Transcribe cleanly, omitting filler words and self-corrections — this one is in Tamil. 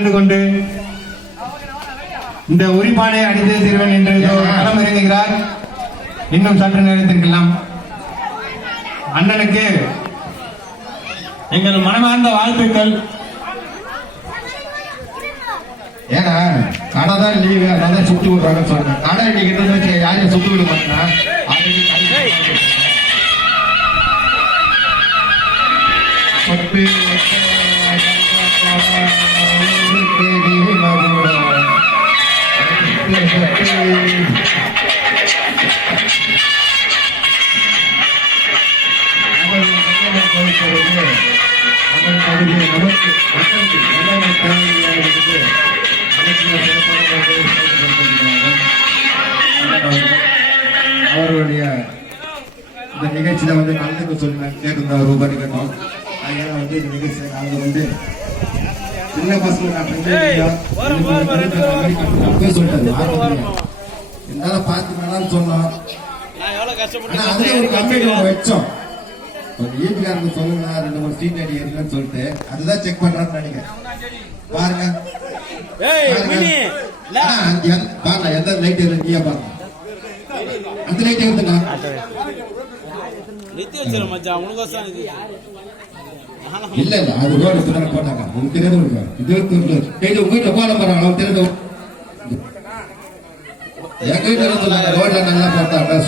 கலந்து கொண்டு இந்த உரிப்பானை அணிந்தே தீர்வன் என்று களம் இறங்குகிறார். இன்னும் சற்று நேரத்திற்கெல்லாம் அண்ணனுக்கு எங்கள் மனமார்ந்த வாழ்த்துக்கள். ஏன்னா கடை தான் லீவு, அதான் சுத்தி விடுறாங்கன்னு சொல்றேன். கடை இன்னைக்கு யாரையும் சுத்தி விட மாட்டேன். அவருடைய இந்த நிகழ்ச்சியில வந்து கலந்துக்க சொல்லி கேட்டிருந்தார் ரூபாய் கட்டணும். அதனால வந்து இந்த நிகழ்ச்சியில நாங்க வந்து சின்ன பசங்க சொல்லிட்டாரு. என்னால பாத்துக்கலாம்னு சொன்னோம். அதுல ஒரு கம்பெனி வச்சோம். வீட்டுக்காரங்க சொல்லுங்க 2-3 சீட் அடி இருக்குன்னு சொல்லிட்டு அதுதான் செக் பண்றான்னு நினைக்கிறேன். பாருங்க பாருங்க எந்த லைட் நீயா பாருங்க. அந்த லைட் எடுத்துங்க. இல்ல இல்ல அது ரோடு போட்டாங்க. உங்களுக்கு தெரியாது. இது உங்க வீட்டுல போல போறாங்க. அவங்க தெரியாது. எங்க வீட்டுல ரோட்ல நல்லா போட்டாங்க.